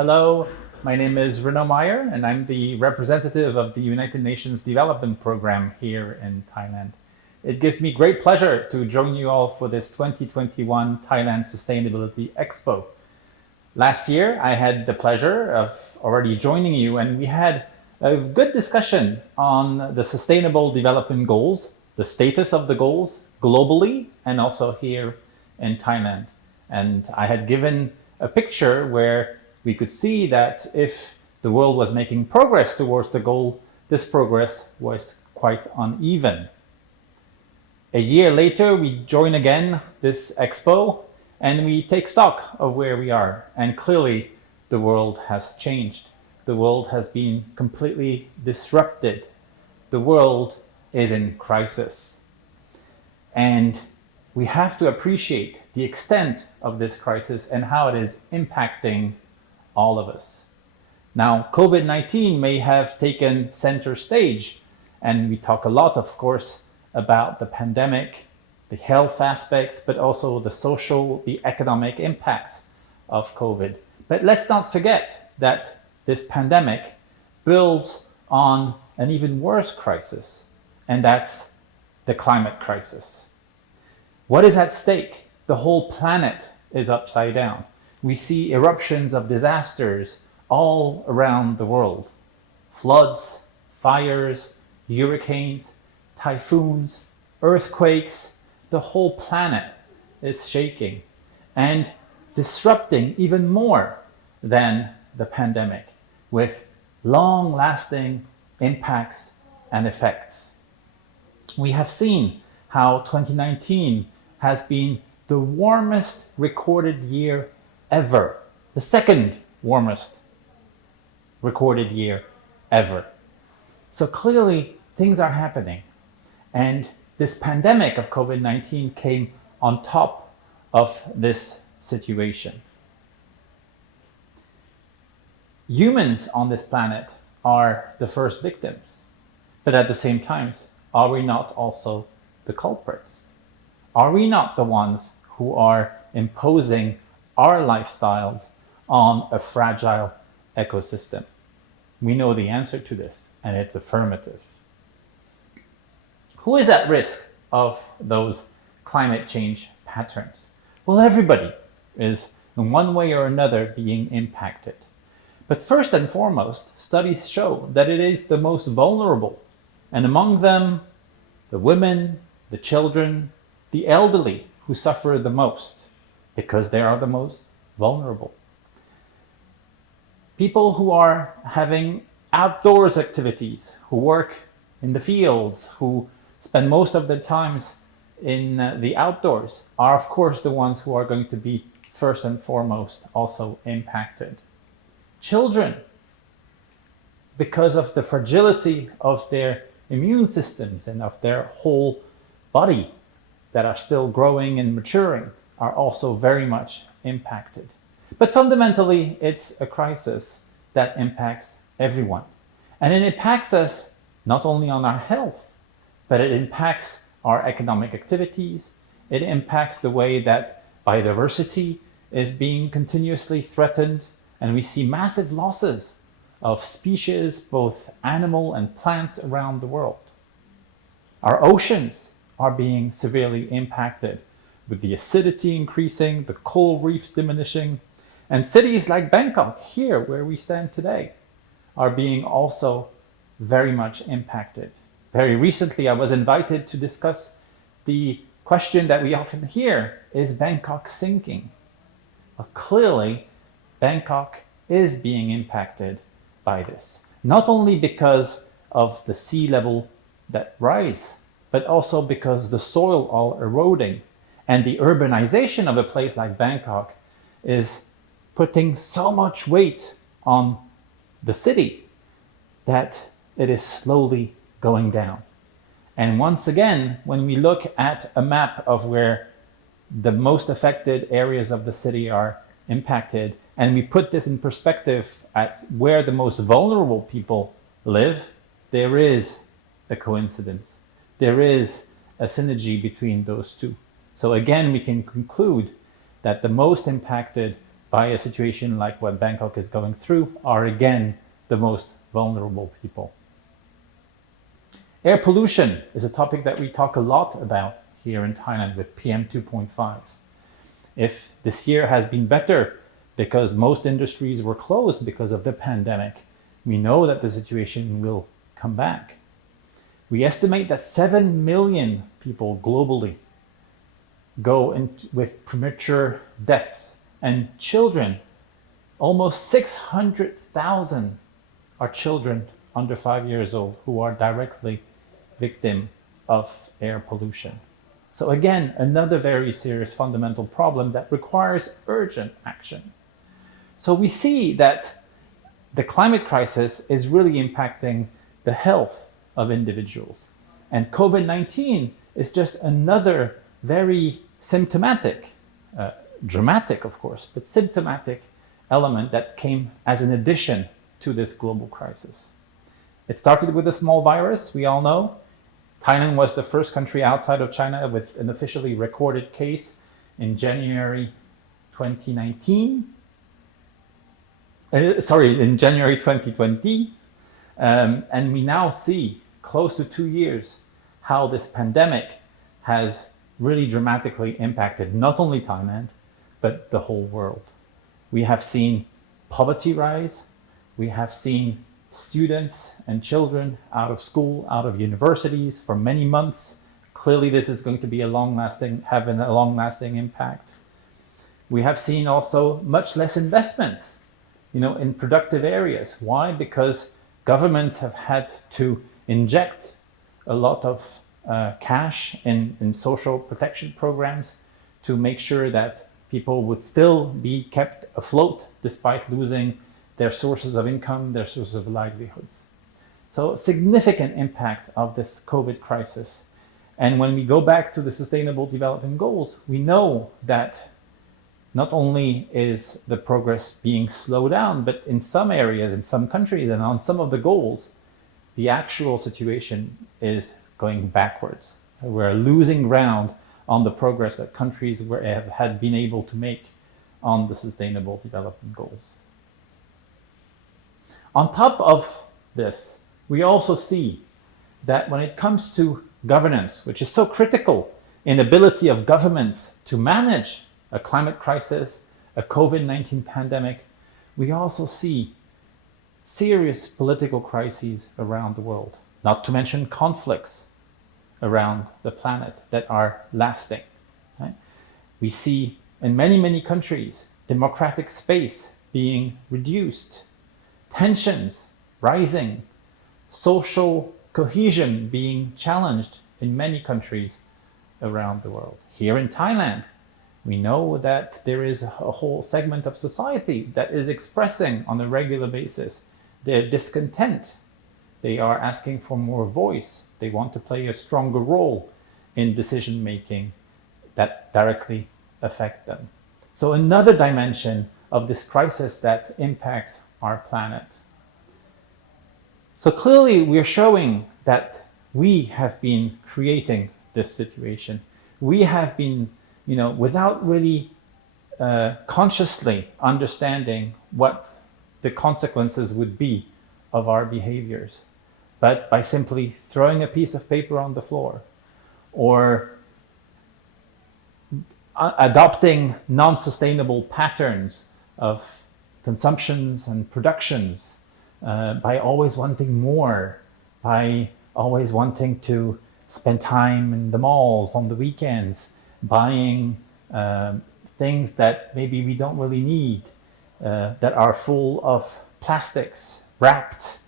Hello, my name is Renaud Meyer, and I'm the representative of the United Nations Development Program here in Thailand. It gives me great pleasure to join you all for this 2021 Thailand Sustainability Expo. Last year, I had the pleasure of already joining you, and we had a good discussion on the Sustainable Development Goals, the status of the goals globally, and also here in Thailand. And I had given a picture where we could see that if the world was making progress towards the goal, this progress was quite uneven. A year later, we join again this expo and we take stock of where we are. And clearly, the world has changed. The world has been completely disrupted. The world is in crisis. And we have to appreciate the extent of this crisis and how it is impacting all of us. Now, COVID-19 may have taken center stage, and we talk a lot, of course, about the pandemic, the health aspects, but also the social, the economic impacts of COVID. But let's not forget that this pandemic builds on an even worse crisis, and that's the climate crisis. What is at stake? The whole planet is upside down. We see eruptions of disasters all around the world. Floods, fires, hurricanes, typhoons, earthquakes. The whole planet is shaking and disrupting even more than the pandemic, with long-lasting impacts and effects. We have seen how 2019 has been the warmest recorded year ever, the second warmest recorded year ever. So clearly things are happening, and this pandemic of COVID-19 came on top of this situation. Humans on this planet are the first victims, but at the same time, are we not also the culprits? Are we not the ones who are imposing our lifestyles on a fragile ecosystem? We know the answer to this, and it's affirmative. Who is at risk of those climate change patterns? Well, everybody is in one way or another being impacted. But first and foremost, studies show that it is the most vulnerable, and among them, the women, the children, the elderly who suffer the most, because they are the most vulnerable. People who are having outdoors activities, who work in the fields, who spend most of their times in the outdoors, are of course the ones who are going to be first and foremost also impacted. Children, because of the fragility of their immune systems and of their whole body that are still growing and maturing, are also very much impacted. But fundamentally, it's a crisis that impacts everyone. And it impacts us not only on our health, but it impacts our economic activities. It impacts the way that biodiversity is being continuously threatened, and we see massive losses of species, both animal and plants, around the world. Our oceans are being severely impacted, with the acidity increasing, the coral reefs diminishing, and cities like Bangkok, here where we stand today, are being also very much impacted. Very recently, I was invited to discuss the question that we often hear: is Bangkok sinking? Well, clearly, Bangkok is being impacted by this, not only because of the sea level that rise, but also because the soil all eroding, and the urbanization of a place like Bangkok is putting so much weight on the city that it is slowly going down. And once again, when we look at a map of where the most affected areas of the city are impacted, and we put this in perspective at where the most vulnerable people live, there is a coincidence. There is a synergy between those two. So again, we can conclude that the most impacted by a situation like what Bangkok is going through are again the most vulnerable people. Air pollution is a topic that we talk a lot about here in Thailand with PM 2.5. If this year has been better because most industries were closed because of the pandemic, we know that the situation will come back. We estimate that 7 million people globally go with premature deaths, and children, almost 600,000 are children under 5 years old who are directly victim of air pollution. So again, another very serious fundamental problem that requires urgent action. So we see that the climate crisis is really impacting the health of individuals. And COVID-19 is just another very symptomatic, dramatic of course, but symptomatic element that came as an addition to this global crisis. It started with a small virus, we all know. Thailand was the first country outside of China with an officially recorded case in January 2019. In January 2020. And we now see, close to 2 years, how this pandemic has really dramatically impacted not only Thailand, but the whole world. We have seen poverty rise. We have seen students and children out of school, out of universities for many months. Clearly, this is going to be having a long-lasting impact. We have seen also much less investments, in productive areas. Why? Because governments have had to inject a lot of cash in social protection programs to make sure that people would still be kept afloat despite losing their sources of income, their sources of livelihoods. So significant impact of this COVID crisis. And when we go back to the Sustainable Development Goals, we know that not only is the progress being slowed down, but in some areas, in some countries, and on some of the goals, the actual situation is going backwards. We're losing ground on the progress that countries had been able to make on the Sustainable Development Goals. On top of this, we also see that when it comes to governance, which is so critical in ability of governments to manage a climate crisis, a COVID-19 pandemic, we also see serious political crises around the world, not to mention conflicts around the planet that are lasting. Right? We see in many, many countries, democratic space being reduced, tensions rising, social cohesion being challenged in many countries around the world. Here in Thailand, we know that there is a whole segment of society that is expressing on a regular basis their discontent. They are asking for more voice. They want to play a stronger role in decision making that directly affect them. So another dimension of this crisis that impacts our planet. So clearly we're showing that we have been creating this situation. We have been, without really consciously understanding what the consequences would be of our behaviors, but by simply throwing a piece of paper on the floor or adopting non-sustainable patterns of consumptions and productions, by always wanting more, by always wanting to spend time in the malls on the weekends, buying things that maybe we don't really need, that are full of plastics, wrapped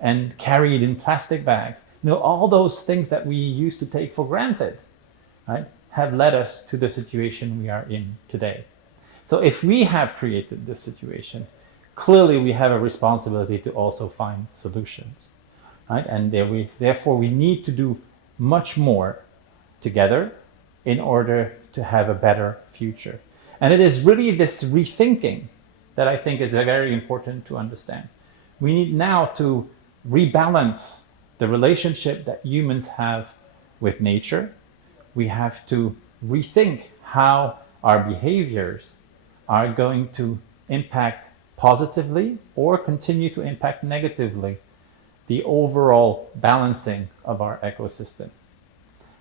and carried in plastic bags. All those things that we used to take for granted, right, have led us to the situation we are in today. So if we have created this situation, clearly we have a responsibility to also find solutions, right? And therefore we need to do much more together in order to have a better future. And it is really this rethinking that I think is very important to understand. We need now to rebalance the relationship that humans have with nature. We have to rethink how our behaviors are going to impact positively or continue to impact negatively the overall balancing of our ecosystem.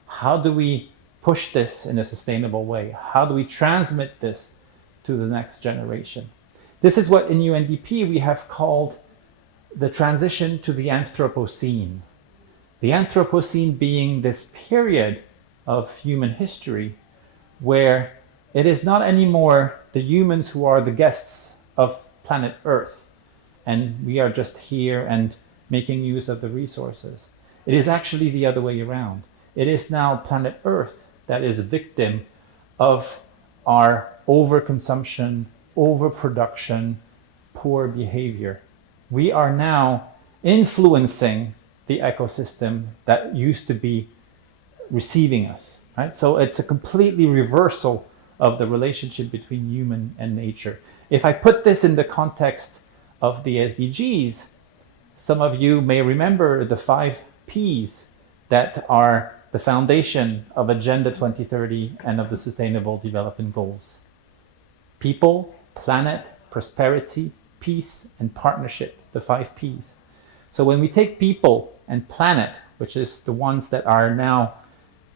How do we push this in a sustainable way? How do we transmit this to the next generation? This is what in UNDP we have called the transition to the Anthropocene. The Anthropocene being this period of human history where it is not anymore the humans who are the guests of planet Earth and we are just here and making use of the resources. It is actually the other way around. It is now planet Earth that is a victim of our overconsumption, overproduction, poor behavior. We are now influencing the ecosystem that used to be receiving us, right? So it's a completely reversal of the relationship between human and nature. If I put this in the context of the SDGs, some of you may remember the 5 Ps that are the foundation of Agenda 2030 and of the Sustainable Development Goals. People, planet, prosperity, peace, and partnership, the 5 Ps. So when we take people and planet, which is the ones that are now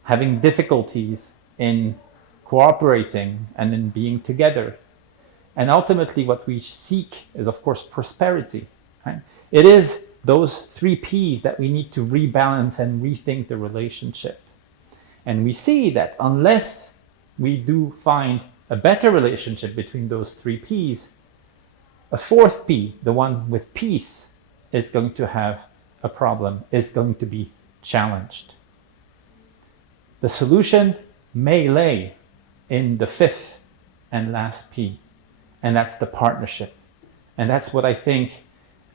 having difficulties in cooperating and in being together, and ultimately what we seek is, of course, prosperity, right? It is those 3 Ps that we need to rebalance and rethink the relationship. And we see that unless we do find a better relationship between those 3 Ps, a 4th P, the one with peace, is going to have a problem, is going to be challenged. The solution may lay in the 5th and last P, and that's the partnership. And that's what I think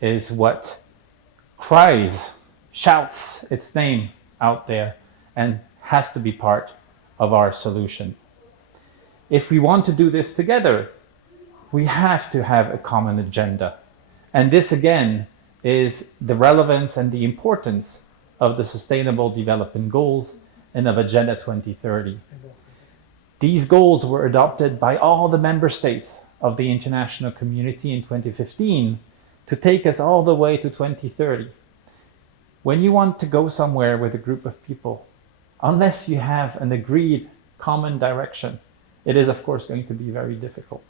is what shouts its name out there and has to be part of our solution. If we want to do this together, we have to have a common agenda. And this again is the relevance and the importance of the Sustainable Development Goals and of Agenda 2030. These goals were adopted by all the member states of the international community in 2015 to take us all the way to 2030. When you want to go somewhere with a group of people, unless you have an agreed common direction, it is of course going to be very difficult.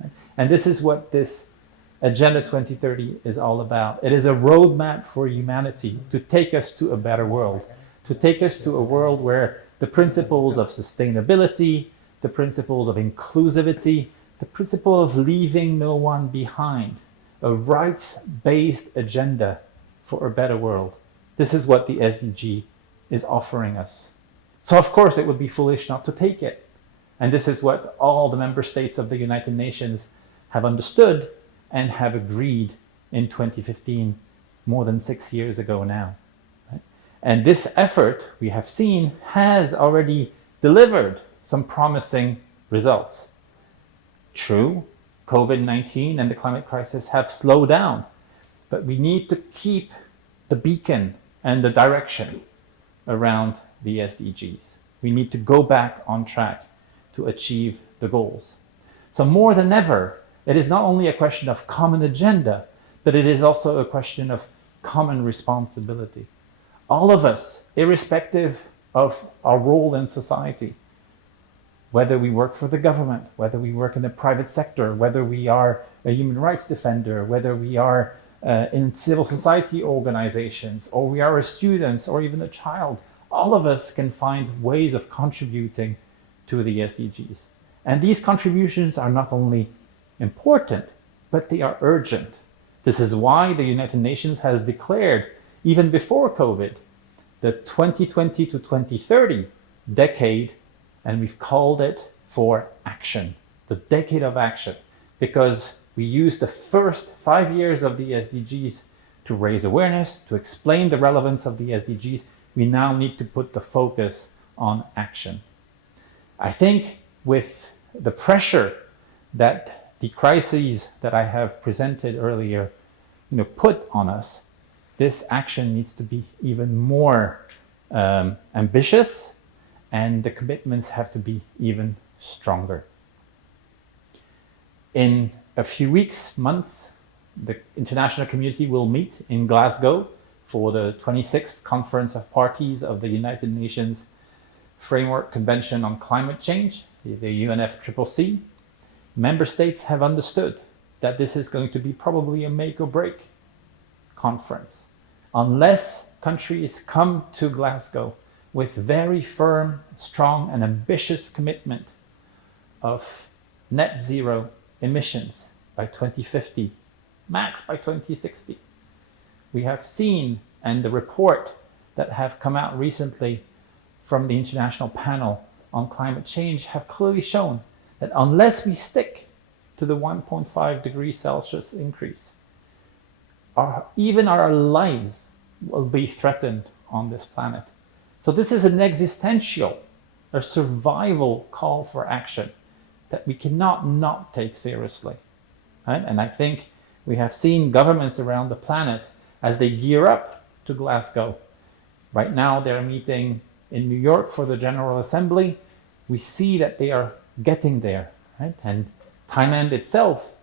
Right? And this is what this Agenda 2030 is all about. It is a roadmap for humanity to take us to a better world, to take us to a world where the principles of sustainability, the principles of inclusivity, the principle of leaving no one behind, a rights-based agenda for a better world. This is what the SDG is offering us. So of course it would be foolish not to take it. And this is what all the member states of the United Nations have understood and have agreed in 2015, more than 6 years ago now. Right? And this effort, we have seen, has already delivered some promising results. True, COVID-19 and the climate crisis have slowed down, but we need to keep the beacon and the direction around the SDGs. We need to go back on track to achieve the goals. So more than ever, it is not only a question of common agenda, but it is also a question of common responsibility. All of us, irrespective of our role in society, whether we work for the government, whether we work in the private sector, whether we are a human rights defender, whether we are in civil society organizations, or we are a student or even a child, all of us can find ways of contributing to the SDGs. And these contributions are not only important, but they are urgent. This is why the United Nations has declared, even before COVID, the 2020 to 2030 decade, and we've called it for action, the decade of action, because we used the first 5 years of the SDGs to raise awareness, to explain the relevance of the SDGs. We now need to put the focus on action. I think with the pressure that the crises that I have presented earlier, put on us, this action needs to be even more ambitious, and the commitments have to be even stronger. In a few weeks, months, the international community will meet in Glasgow for the 26th Conference of Parties of the United Nations Framework Convention on Climate Change, the UNFCCC. Member states have understood that this is going to be probably a make or break conference. Unless countries come to Glasgow with very firm, strong, and ambitious commitment of net zero emissions by 2050, max by 2060. We have seen, and the report that have come out recently from the International Panel on Climate Change have clearly shown that unless we stick to the 1.5 degrees Celsius increase, even our lives will be threatened on this planet. So this is an existential, a survival call for action that we cannot not take seriously. Right? And I think we have seen governments around the planet as they gear up to Glasgow. Right now they're meeting in New York for the General Assembly. We see that they are getting there. Right? And Thailand itself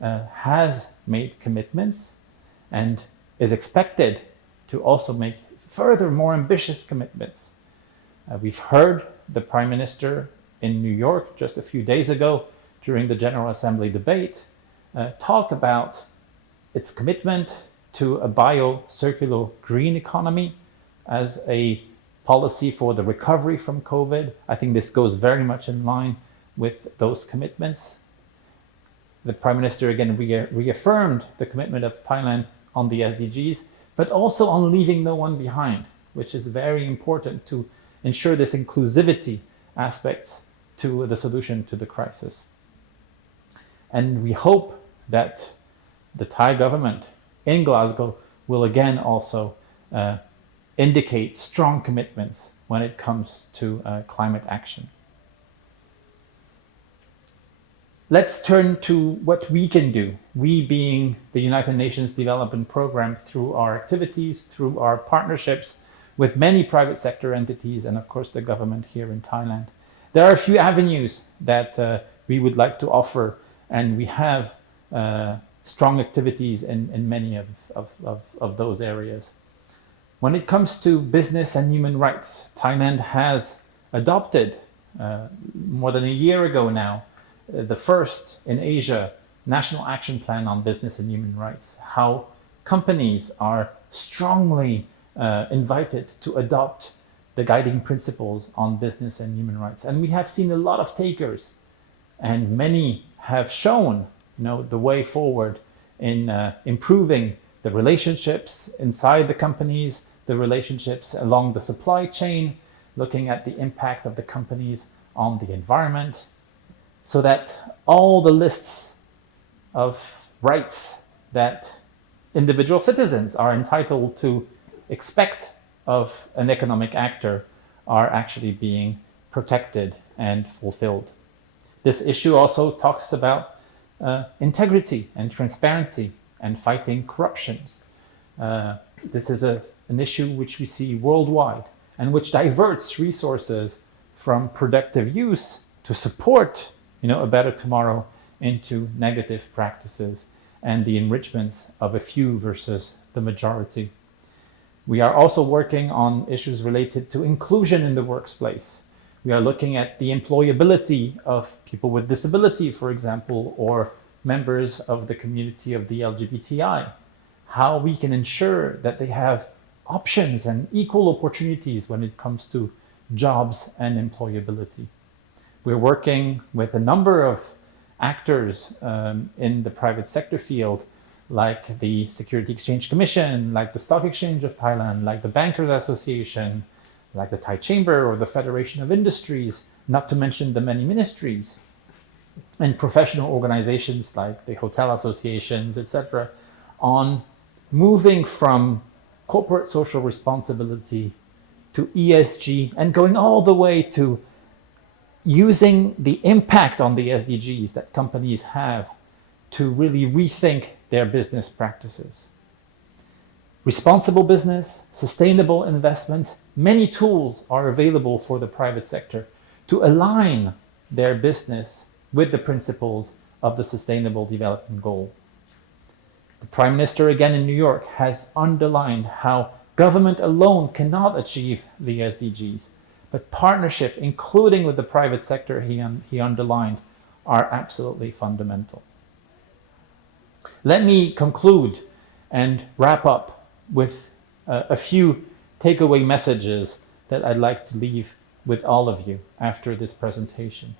has made commitments and is expected to also make further more ambitious commitments. We've heard the Prime Minister in New York just a few days ago during the General Assembly debate talk about its commitment to a bio-circular green economy as a policy for the recovery from COVID. I think this goes very much in line with those commitments. The Prime Minister again reaffirmed the commitment of Thailand on the SDGs, but also on leaving no one behind, which is very important to ensure this inclusivity aspects to the solution to the crisis. And we hope that the Thai government in Glasgow will again also indicate strong commitments when it comes to climate action. Let's turn to what we can do, we being the United Nations Development Programme, through our activities, through our partnerships with many private sector entities, and of course the government here in Thailand. There are a few avenues that we would like to offer, and we have strong activities in many of those areas. When it comes to business and human rights, Thailand has adopted more than a year ago now the first in Asia National Action Plan on Business and Human Rights, how companies are strongly invited to adopt the guiding principles on business and human rights. And we have seen a lot of takers, and many have shown the way forward in improving the relationships inside the companies, the relationships along the supply chain, looking at the impact of the companies on the environment, so that all the lists of rights that individual citizens are entitled to expect of an economic actor are actually being protected and fulfilled. This issue also talks about integrity and transparency and fighting corruptions. This is an issue which we see worldwide and which diverts resources from productive use to support a better tomorrow into negative practices and the enrichments of a few versus the majority. We are also working on issues related to inclusion in the workplace. We are looking at the employability of people with disability, for example, or members of the community of the LGBTI, how we can ensure that they have options and equal opportunities when it comes to jobs and employability. We're working with a number of actors in the private sector field, like the Security Exchange Commission, like the Stock Exchange of Thailand, like the Bankers Association, like the Thai Chamber or the Federation of Industries, not to mention the many ministries, and professional organizations like the hotel associations, etc., on moving from corporate social responsibility to ESG and going all the way to using the impact on the SDGs that companies have to really rethink their business practices. Responsible business, sustainable investments, many tools are available for the private sector to align their business with the principles of the Sustainable Development Goal. The Prime Minister, again in New York, has underlined how government alone cannot achieve the SDGs, but partnership, including with the private sector, he underlined, are absolutely fundamental. Let me conclude and wrap up with a few takeaway messages that I'd like to leave with all of you after this presentation.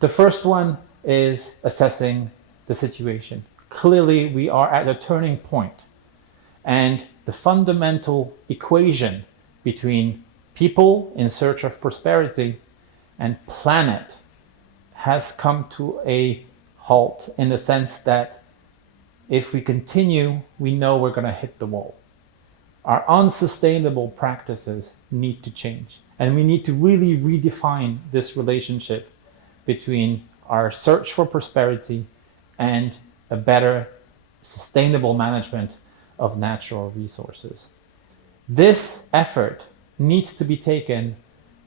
The first one is assessing the situation. Clearly, we are at a turning point, and the fundamental equation between people in search of prosperity and planet has come to a halt, in the sense that if we continue, we know we're going to hit the wall. Our unsustainable practices need to change, and we need to really redefine this relationship between our search for prosperity and a better sustainable management of natural resources. This effort needs to be taken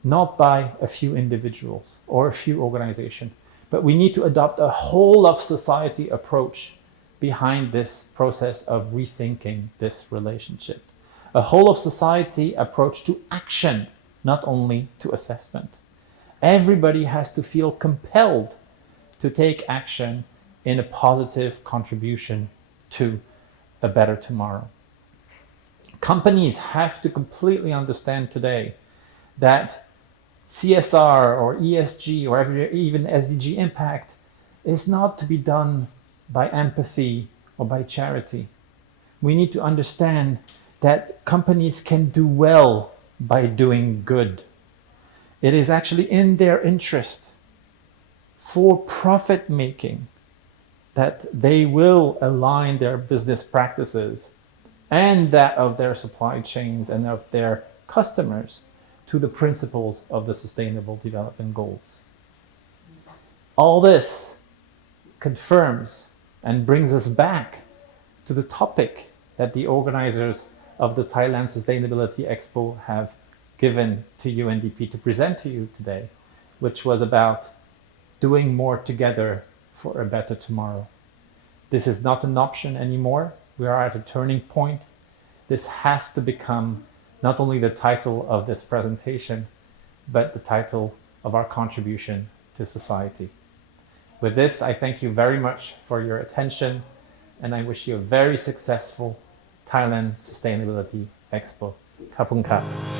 not by a few individuals or a few organizations, but we need to adopt a whole of society approach behind this process of rethinking this relationship. A whole of society approach to action, not only to assessment. Everybody has to feel compelled to take action in a positive contribution to a better tomorrow. Companies have to completely understand today that CSR or ESG or even SDG impact is not to be done by empathy or by charity. We need to understand that companies can do well by doing good. It is actually in their interest for profit making that they will align their business practices and that of their supply chains and of their customers to the principles of the Sustainable Development Goals. All this confirms and brings us back to the topic that the organizers of the Thailand Sustainability Expo have given to UNDP to present to you today, which was about doing more together for a better tomorrow. This is not an option anymore. We are at a turning point. This has to become not only the title of this presentation, but the title of our contribution to society. With this, I thank you very much for your attention, and I wish you a very successful Thailand Sustainability Expo. Khap khun krap.